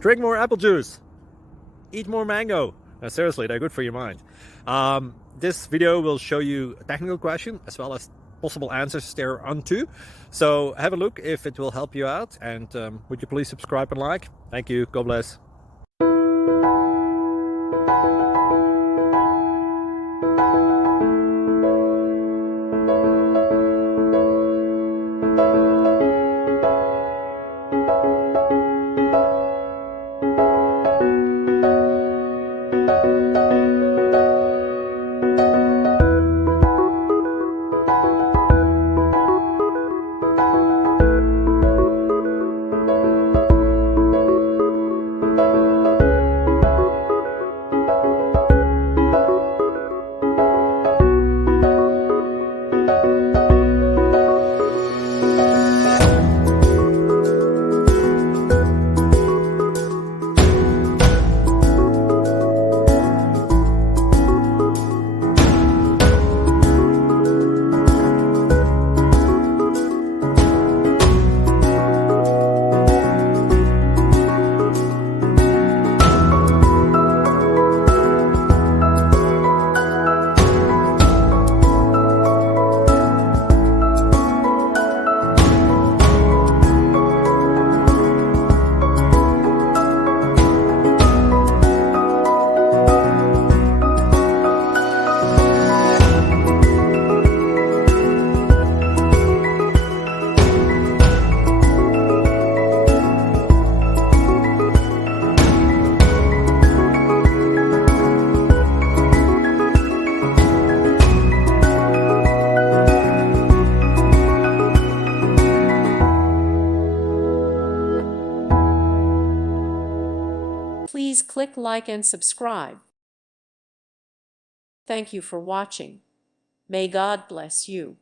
Drink more apple juice. Eat more mango. Seriously, they're good for your mind. This video will show you a technical question as well as possible answers thereunto. So have a look if it will help you out, and would you please subscribe and like? Thank you. God bless. Please click like and subscribe. Thank you for watching. May God bless you.